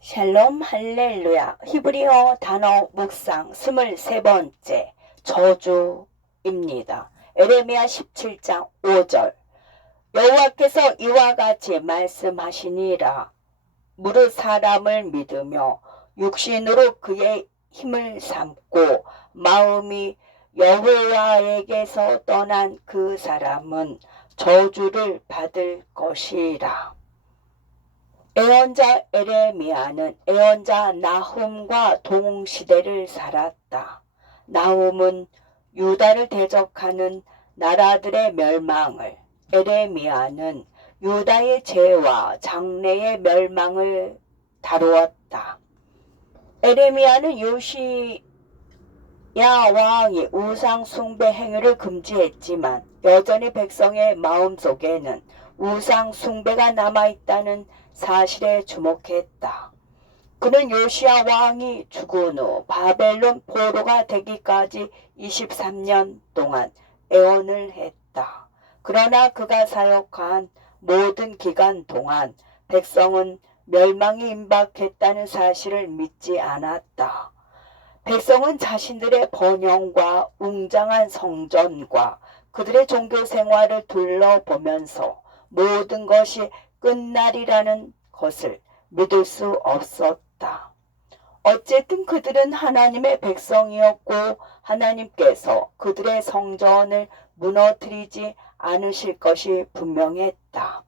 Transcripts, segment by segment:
샬롬 할렐루야. 히브리어 단어 묵상 23번째 저주입니다. 에레미야 17장 5절. 여호와께서 이와 같이 말씀하시니라. 무릇 사람을 믿으며 육신으로 그의 힘을 삼고 마음이 여호와에게서 떠난 그 사람은 저주를 받을 것이라. 예언자 에레미야는 예언자 나훔과 동시대를 살았다. 나훔은 유다를 대적하는 나라들의 멸망을, 에레미야는 유다의 죄와 장래의 멸망을 다루었다. 에레미야는 요시야 왕이 우상 숭배 행위를 금지했지만 여전히 백성의 마음속에는 우상 숭배가 남아있다는 사실에 주목했다. 그는 요시야 왕이 죽은 후 바벨론 포로가 되기까지 23년 동안 애원을 했다. 그러나 그가 사역한 모든 기간 동안 백성은 멸망이 임박했다는 사실을 믿지 않았다. 백성은 자신들의 번영과 웅장한 성전과 그들의 종교 생활을 둘러보면서 모든 것이 끝날이라는 것을 믿을 수 없었다. 어쨌든 그들은 하나님의 백성이었고 하나님께서 그들의 성전을 무너뜨리지 않으실 것이 분명했다.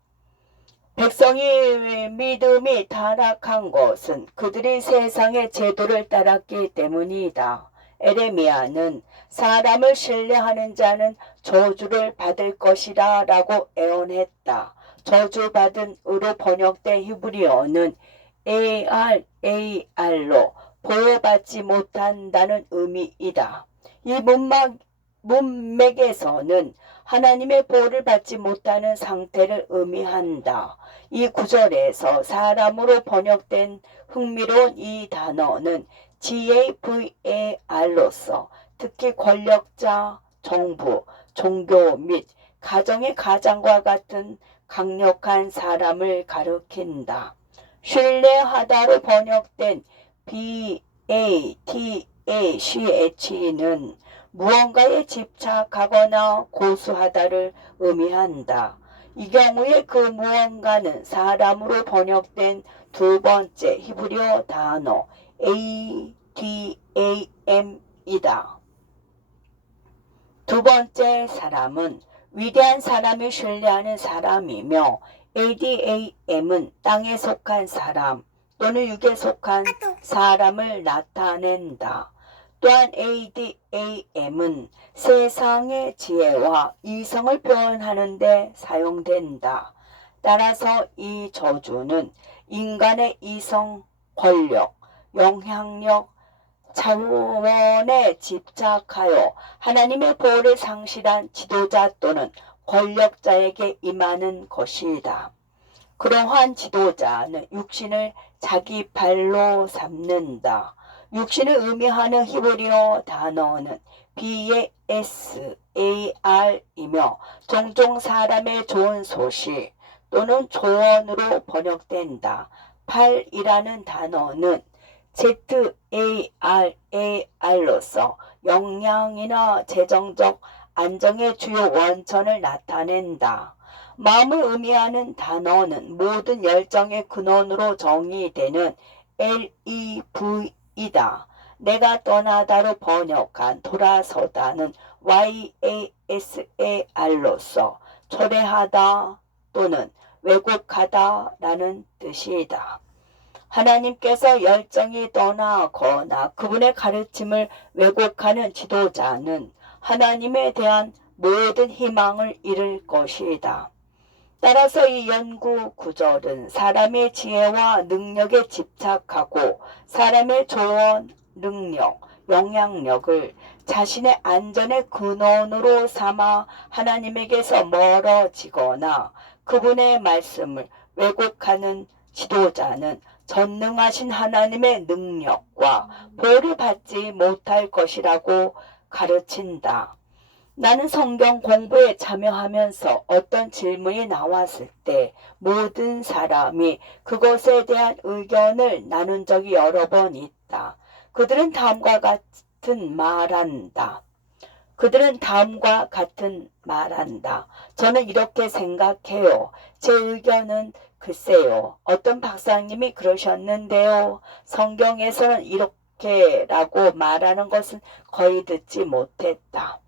백성의 믿음이 타락한 것은 그들이 세상의 제도를 따랐기 때문이다. 에레미야는 사람을 신뢰하는 자는 저주를 받을 것이라 라고 애원했다. 저주받은 으로 번역된 히브리어는 ARAR로 보호받지 못한다는 의미이다. 이 문맥에서는 하나님의 보호를 받지 못하는 상태를 의미한다. 이 구절에서 사람으로 번역된 흥미로운 이 단어는 GAVAR로서 특히 권력자, 정부, 종교 및 가정의 가장과 같은 강력한 사람을 가리킨다. 신뢰하다로 번역된 BATACH는 무언가에 집착하거나 고수하다를 의미한다. 이 경우에 그 무언가는 사람으로 번역된 두 번째 히브리어 단어 ADAM이다. 두 번째 사람은 위대한 사람이 신뢰하는 사람이며 ADAM은 땅에 속한 사람 또는 육에 속한 사람을 나타낸다. 또한 ADAM은 세상의 지혜와 이성을 표현하는 데 사용된다. 따라서 이 저주는 인간의 이성, 권력, 영향력, 자원에 집착하여 하나님의 보호를 상실한 지도자 또는 권력자에게 임하는 것이다. 그러한 지도자는 육신을 자기 발로 삼는다. 육신을 의미하는 히브리어 단어는 BASAR이며 종종 사람의 좋은 소식 또는 조언으로 번역된다. 팔이라는 단어는 ZARAR로서 역량이나 재정적 안정의 주요 원천을 나타낸다. 마음을 의미하는 단어는 모든 열정의 근원으로 정의되는 LEV이다. 내가 떠나다로 번역한 돌아서다는 YASAR로서 초래하다 또는 왜곡하다라는 뜻이다. 하나님께서 열정이 떠나거나 그분의 가르침을 왜곡하는 지도자는 하나님에 대한 모든 희망을 잃을 것이다. 따라서 이 연구 구절은 사람의 지혜와 능력에 집착하고 사람의 조언, 능력, 영향력을 자신의 안전의 근원으로 삼아 하나님에게서 멀어지거나 그분의 말씀을 왜곡하는 지도자는 전능하신 하나님의 능력과 보호를 받지 못할 것이라고 가르친다. 나는 성경 공부에 참여하면서 어떤 질문이 나왔을 때 모든 사람이 그것에 대한 의견을 나눈 적이 여러 번 있다. 그들은 다음과 같은 말한다. 저는 이렇게 생각해요. 제 의견은 글쎄요. 어떤 박사님이 그러셨는데요. 성경에서는 이렇게라고 말하는 것은 거의 듣지 못했다.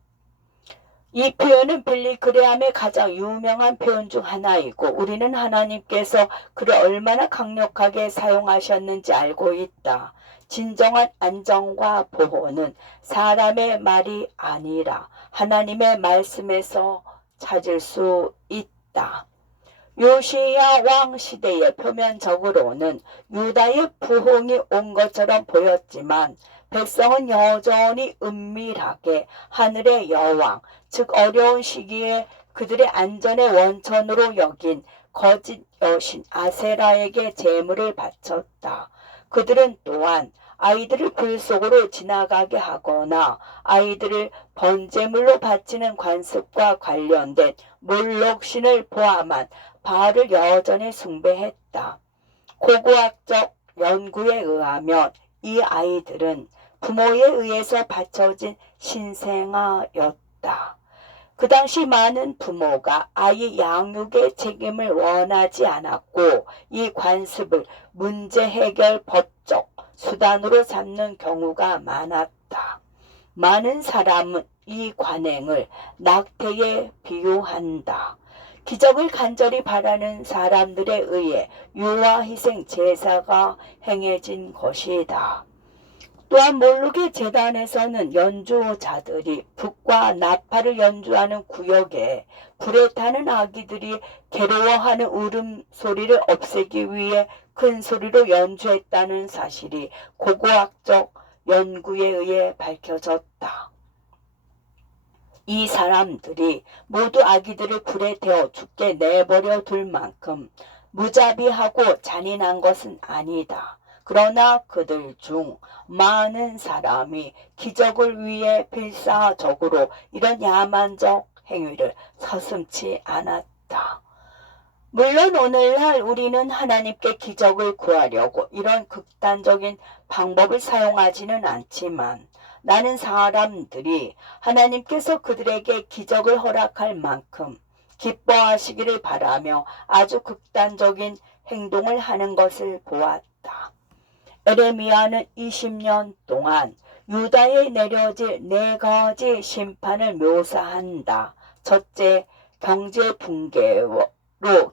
이 표현은 빌리 그레함의 가장 유명한 표현 중 하나이고 우리는 하나님께서 그를 얼마나 강력하게 사용하셨는지 알고 있다. 진정한 안정과 보호는 사람의 말이 아니라 하나님의 말씀에서 찾을 수 있다. 요시야 왕 시대의 표면적으로는 유다의 부흥이 온 것처럼 보였지만 백성은 여전히 은밀하게 하늘의 여왕, 즉 어려운 시기에 그들의 안전의 원천으로 여긴 거짓 여신 아세라에게 제물을 바쳤다. 그들은 또한 아이들을 불 속으로 지나가게 하거나 아이들을 번제물로 바치는 관습과 관련된 몰록신을 포함한 바알을 여전히 숭배했다. 고고학적 연구에 의하면 이 아이들은 부모에 의해서 바쳐진 신생아였다. 그 당시 많은 부모가 아이 양육의 책임을 원하지 않았고 이 관습을 문제 해결 법적 수단으로 삼는 경우가 많았다. 많은 사람은 이 관행을 낙태에 비유한다. 기적을 간절히 바라는 사람들에 의해 유아희생 제사가 행해진 것이다. 또한 몰록의 제단에서는 연주자들이 북과 나팔을 연주하는 구역에 불에 타는 아기들이 괴로워하는 울음소리를 없애기 위해 큰 소리로 연주했다는 사실이 고고학적 연구에 의해 밝혀졌다. 이 사람들이 모두 아기들을 불에 태워 죽게 내버려 둘 만큼 무자비하고 잔인한 것은 아니다. 그러나 그들 중 많은 사람이 기적을 위해 필사적으로 이런 야만적 행위를 서슴지 않았다. 물론 오늘날 우리는 하나님께 기적을 구하려고 이런 극단적인 방법을 사용하지는 않지만 나는 사람들이 하나님께서 그들에게 기적을 허락할 만큼 기뻐하시기를 바라며 아주 극단적인 행동을 하는 것을 보았다. 에레미야는 20년 동안 유다에 내려질 4가지 심판을 묘사한다. 첫째, 경제 붕괴로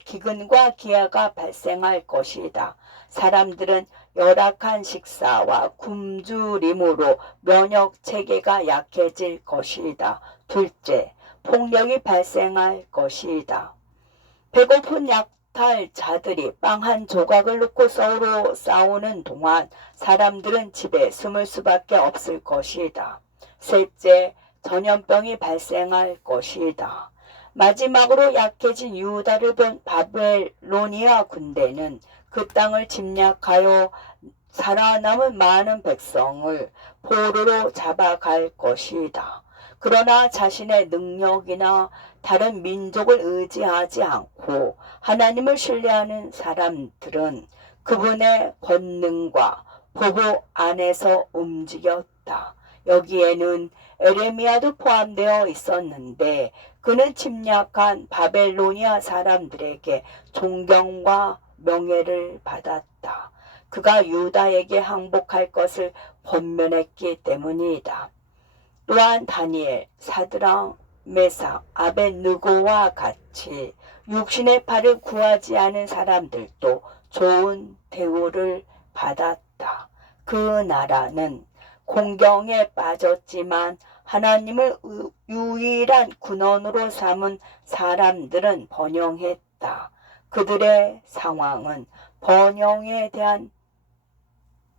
기근과 기아가 발생할 것이다. 사람들은 열악한 식사와 굶주림으로 면역 체계가 약해질 것이다. 둘째, 폭력이 발생할 것이다. 배고픈 약탈자들이 빵 한 조각을 놓고 서로 싸우는 동안 사람들은 집에 숨을 수밖에 없을 것이다. 셋째, 전염병이 발생할 것이다. 마지막으로 약해진 유다를 본 바벨로니아 군대는 그 땅을 침략하여 살아남은 많은 백성을 포로로 잡아갈 것이다. 그러나 자신의 능력이나 다른 민족을 의지하지 않고 하나님을 신뢰하는 사람들은 그분의 권능과 보호 안에서 움직였다. 여기에는 에레미야도 포함되어 있었는데 그는 침략한 바벨로니아 사람들에게 존경과 명예를 받았다. 그가 유다에게 항복할 것을 권면했기 때문이다. 또한 다니엘, 사드랑, 메삭, 아벳느고와 같이 육신의 팔을 구하지 않은 사람들도 좋은 대우를 받았다. 그 나라는 공경에 빠졌지만 하나님을 유일한 근원으로 삼은 사람들은 번영했다. 그들의 상황은 번영에 대한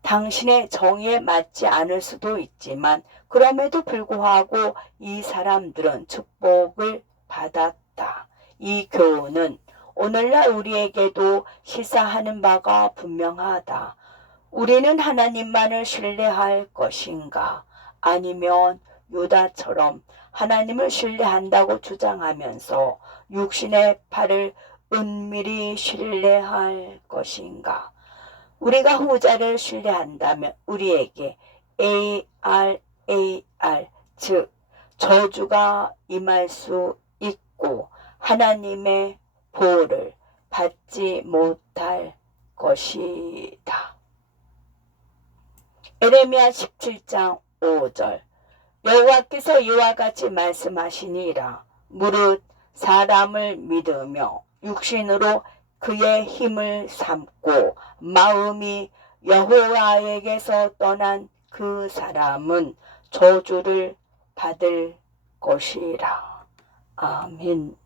당신의 정의에 맞지 않을 수도 있지만 그럼에도 불구하고 이 사람들은 축복을 받았다. 이 교훈은 오늘날 우리에게도 시사하는 바가 분명하다. 우리는 하나님만을 신뢰할 것인가? 아니면 유다처럼 하나님을 신뢰한다고 주장하면서 육신의 팔을 은밀히 신뢰할 것인가? 우리가 후자를 신뢰한다면 우리에게 ARAR, 즉 저주가 임할 수 있고 하나님의 보호를 받지 못할 것이다. 에레미야 17장 5절. 여호와께서 이와 같이 말씀하시니라. 무릇 사람을 믿으며 육신으로 그의 힘을 삼고 마음이 여호와에게서 떠난 그 사람은 저주를 받을 것이라. 아멘.